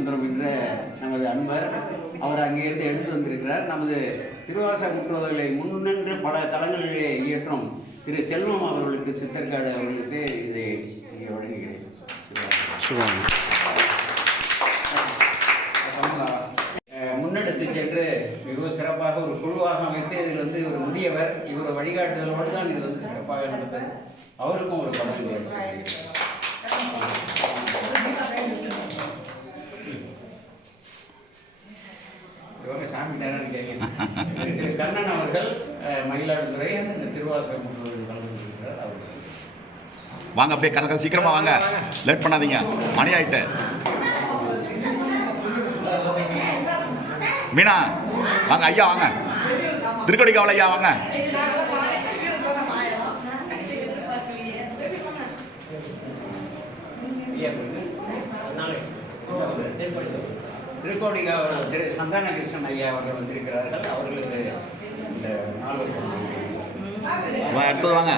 சுந்தரம் என்ற நமது அன்பர் அவர் அங்கிருந்து எடுத்து வந்திருக்கிறார். நமது திருவாச முற்றுவர்களை முன்னின்று பல தளங்களிலே இயற்றும் திரு செல்வம் அவர்களுக்கு சித்தர்காடு அவர்களுக்கு இதை வழங்குகிறேன். முன்னெடுத்து சென்று மிகவும் சிறப்பாக ஒரு குழுவாக அமைத்து இதில் வந்து ஒரு முதியவர் இவர் வழிகாட்டுதலோடு தான் இது வந்து சிறப்பாக நடந்தது. அவருக்கும் ஒரு படம் இங்கே எடுத்துக்கொள்கிறேன். இவங்க சாமி நேரம் கேட்க திரு கண்ணன் அவர்கள் அஹ், மயிலாடுதுறை திருவாசகம் அவர். வாங்க அப்படியே கணக்கு சீக்கிரமா வாங்க. லேட் பண்ணாதீங்க. மணி ஆயிட்டு. மீனா வாங்க ஐயா வாங்க. திருக்கடி காவல் ஐயா வாங்க. திருக்கோடிகாவல் திரு சந்தான கிருஷ்ணன் ஐயா அவர்கள் வந்திருக்கிறார்கள். அவர்களுக்கு இந்த நாள் வா அடுத்தது வாங்க.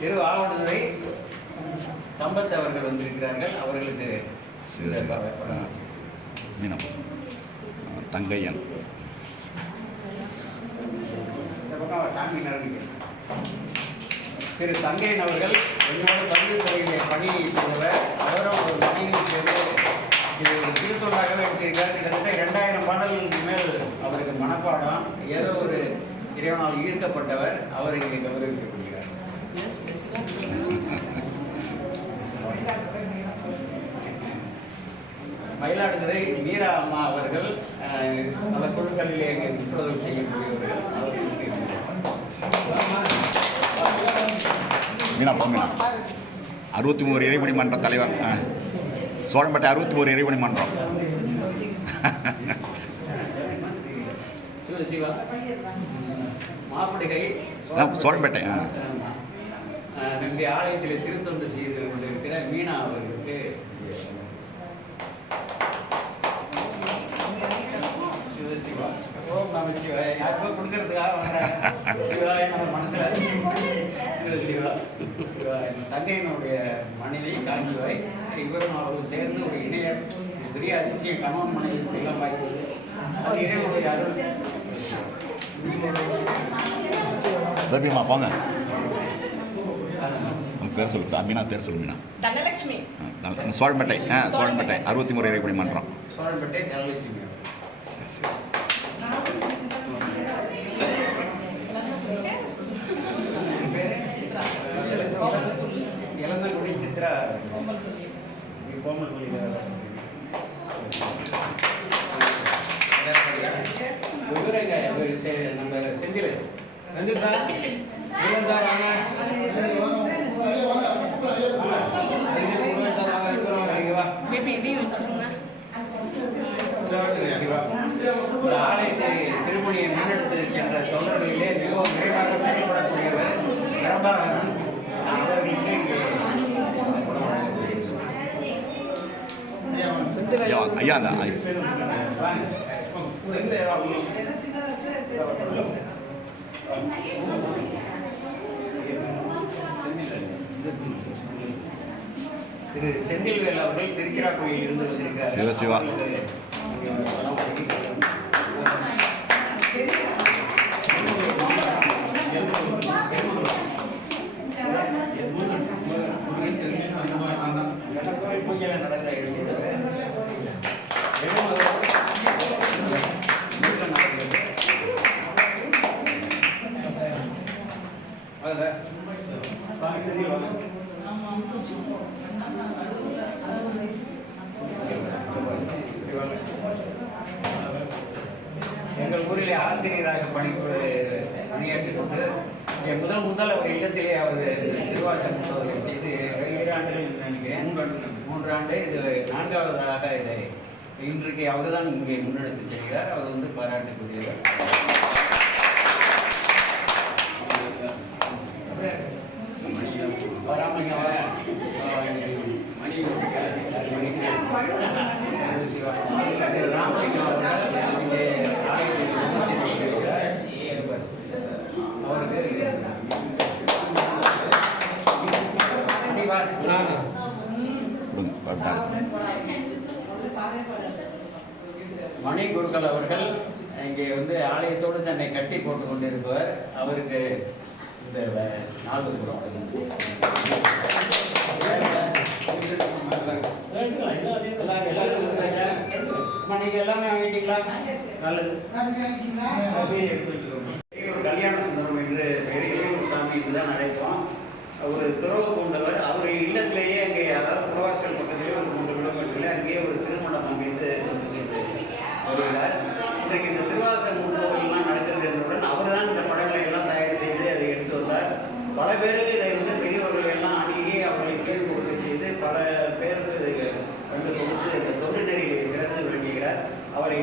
திரு ஆவடுதுறை சம்பத் அவர்கள் வந்திருக்கிறார்கள். அவர்களுக்கு தங்கையன். திரு தங்கையன் அவர்கள் என்னோட கல்வித்துறையிலே பணி செய்தவர். அவரும் ஒரு மனைவி சேர்ந்து இது ஒரு எடுத்திருக்கார் கிட்டத்தட்ட இரண்டாயிரம் பாடல்களுக்கு மேல் அவருக்கு மனப்பாடம். ஏதோ ஒரு இறைவனால் ஈர்க்கப்பட்டவர் அவர் இங்கே கௌரவிக்கப்படுகிறார். மயிலாடுதுறை மீரா அம்மா அவர்கள் அந்த பல குழுக்களிலே இங்கே முற்றுதல் செய்யக்கூடியவர்கள். அவர்களுக்கு அறுபத்தி மூணு இறைவனி மன்ற தலைவர். ஆ. சோழம்பேட்டை அறுபத்தி மூணு இறைவனி மன்றம். சோழம்பேட்டை, நம்முடைய ஆலயத்தில் திருத்தொண்டு செய்து கொண்டிருக்கிற மீனா அவர்களுக்கு. சிவ சிவா. ஓம் நம சிவாய யாருக்கோ கொடுக்கறதுக்காக வந்தேன் சிவாய நம்ம மனசுல. சிவ. சிவா சிவாய தங்கையினுடைய மனைவி காஞ்சிவாய் இவரும் அவர்கள் சேர்ந்து ஒரு இணையர் பெரிய அதிசயம் கணவன் மனைவி அது இறைவனுடைய அருள். ரபிமா போங்க. பேர் சொல்லு பேர் சொல்லு மீனா. தனலட்சுமி. சோழம்பேட்டை ஆ சோழம்பேட்டை அறுபத்தி மூணு இறைவனி மன்றம். சோழன்பேட்டை தனலட்சுமி இளந்தங்குடி சித்ரா கோமல் விவரங்க நம்ம செந்தில் செந்தில் சார் செந்தில் சார் வாங்க செந்தில் சார் வாங்க இருக்கிறோம் இங்க வா பேபி இதையும் வச்சுருங்க ஒரு ஆலயத்தை திருமணியை முன்னெடுத்து சென்ற தொண்டர்களிலே மிகவும் விரைவாக செயல்படக்கூடியவர் பிரபாகரன் அவர்களுக்கு இங்கே ஐயா அந்த திரு செந்தில்வேல் அவர்கள் திருச்சிராப்பள்ளியில் இருந்து வந்திருக்கார் சிவ எங்கள் ஆசிரியராக பணி பணியாற்றிக் கொண்டு இங்கே முதல் முதல் அவர் இல்லத்திலே அவர் திருவாசகம் அவர்கள் செய்து ஏழு ஆண்டுகள் நினைக்கிறேன். மூன்று ஆண்டு இது நான்காவதாக இதை இன்றைக்கு அவர் தான் இங்கே முன்னெடுத்து செல்கிறார். அவர் வந்து பாராட்டுக்குரியவர். கொடுத்தார் மணி குருக்கள் அவர்கள் இங்கே வந்து ஆலயத்தோடு தன்னை கட்டி போட்டு கொண்டிருப்பவர். அவருக்கு இந்த நாள் புறம் நீங்கள் எல்லாமே வாங்கிட்டீங்களா? நல்லது கல்யாண சுந்தரம் என்று பெரிய சாமி என்று தான் அழைப்போம். அவர் துறவு கொண்டவர். அவர் இல்லத்திலேயே அங்கே அதாவது புறவாசல் பக்கத்திலேயே ஒரு மூன்று கிலோமீட்டரில் அங்கேயே ஒரு திருமணம் அமைத்து தொண்டு செய்து வருகிறார் இன்றைக்கு இந்த திருவாசல் முன்னோர்கள்லாம் நடக்கிறது என்றவுடன் அவர் தான் இந்த படங்களை எல்லாம் தயார் செய்து அதை எடுத்து வந்தார். பல பேருக்கு இதை வந்து பெரியவர்கள் எல்லாம் அணுகி அவர்களை செய்து கொடுக்க செய்து பல பேருக்கு இதை வந்து கொடுத்து இந்த தொண்டு நெறியை சிறந்து விளங்குகிறார். அவரை